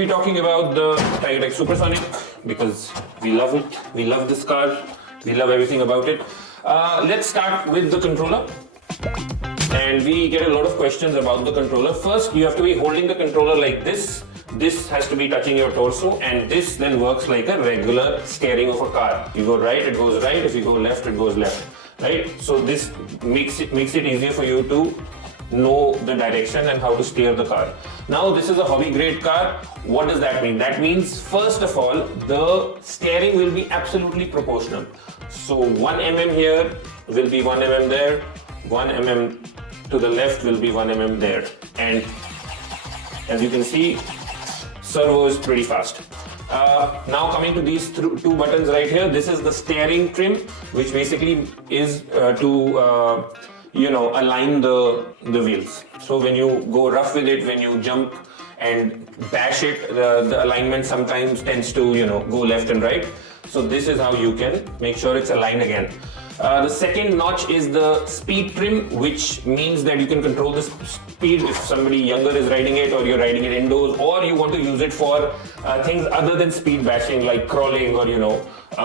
be talking about the Tiger Supersonic because we love it. We love this car. We love everything about it. Let's start with the controller. And we get a lot of questions about the controller. First, you have to be holding the controller like this. This has to be touching your torso, and this then works like a regular steering of a car. You go right, it goes right. If you go left, it goes left. Right? So this makes it easier for you to know the direction and how to steer the car. Now this is a hobby grade car. What does that mean? That means first of all, the steering will be absolutely proportional. So 1 mm here will be 1 mm there, 1 mm to the left will be 1 mm there. And as you can see, servo is pretty fast. Now coming to these two buttons right here, this is the steering trim, which basically is to align the wheels. So when you go rough with it, when you jump and bash it, the alignment sometimes tends to go left and right. So this is how you can make sure it's aligned again. The second notch is the speed trim, which means that you can control the speed if somebody younger is riding it, or you're riding it indoors, or you want to use it for things other than speed bashing, like crawling or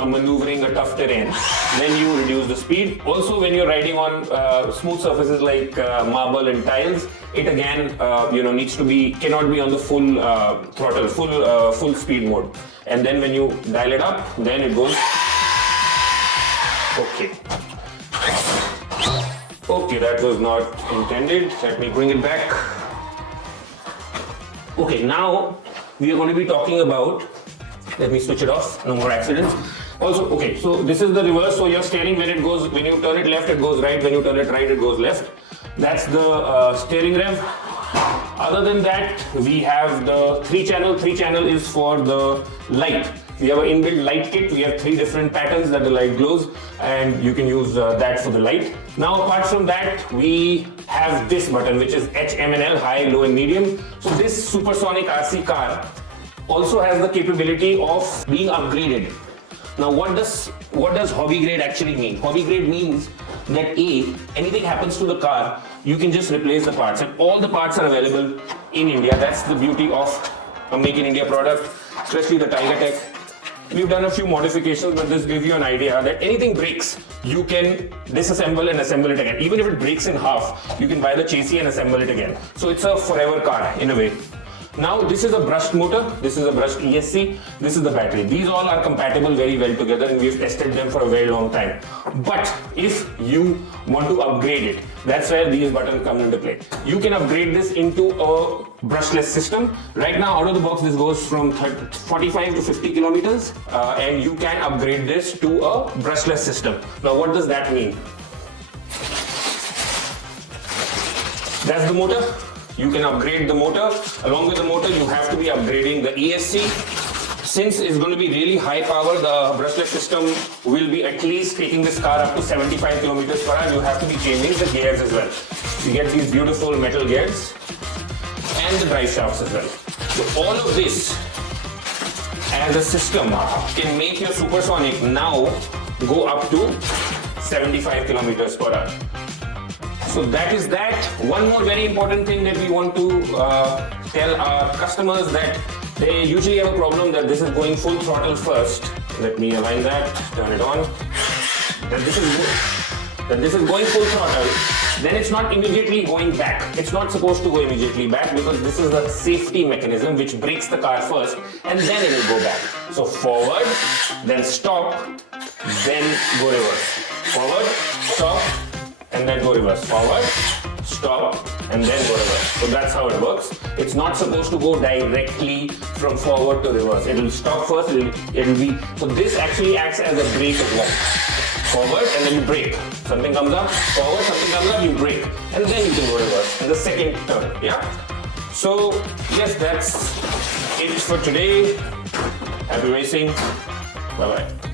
maneuvering a tough terrain. Then you reduce the speed. Also, when you're riding on smooth surfaces like marble and tiles, it again cannot be on the full throttle, full speed mode. And then when you dial it up, then it goes. Okay, that was not intended. Let me bring it back. Okay, now we are going to be talking about, let me switch it off, no more accidents. Also, okay, so this is the reverse. So your steering, when you turn it left, it goes right. When you turn it right, it goes left. That's the steering rev. Other than that, we have the 3-channel. 3-channel is for the light. We have an inbuilt light kit. We have 3 different patterns that the light glows, and you can use that for the light. Now, apart from that, we have this button, which is H, M, and L, high, low, and medium. So this Supersonic RC car also has the capability of being upgraded. Now, what does hobby grade actually mean? Hobby grade means that anything happens to the car, you can just replace the parts, and all the parts are available in India. That's the beauty of a Make in India product, especially the Tiger Tech. We've done a few modifications, but this gives you an idea that anything breaks, you can disassemble and assemble it again. Even if it breaks in half, you can buy the chassis and assemble it again. So it's a forever car in a way. Now this is a brushed motor, this is a brushed ESC, this is the battery. These all are compatible very well together, and we've tested them for a very long time. But if you want to upgrade it, that's where these buttons come into play. You can upgrade this into a brushless system. Right now, out of the box, this goes from 45 to 50 kilometers, and you can upgrade this to a brushless system. Now, what does that mean? That's the motor. You can upgrade the motor. Along with the motor, you have to be upgrading the ESC. Since it's going to be really high power, the brushless system will be at least taking this car up to 75 kilometers per hour. You have to be changing the gears as well. You get these beautiful metal gears and the drive shafts as well. So all of this as a system can make your Supersonic now go up to 75 kilometers per hour. So that is that. One more very important thing that we want to tell our customers, that they usually have a problem that this is going full throttle first. Let me align that, turn it on. That this is going full throttle, then it's not immediately going back. It's not supposed to go immediately back, because this is a safety mechanism which brakes the car first and then it will go back. So forward, then stop, then go reverse. Forward, stop, and then go reverse. Forward, stop, and then go reverse. So that's how it works. It's not supposed to go directly from forward to reverse. It will stop first, it'll be, so this actually acts as a brake as well. Forward, and then you brake. Something comes up, forward, something comes up, you brake. And then you can go reverse in the second turn, yeah? So, yes, that's it for today. Happy racing. Bye-bye.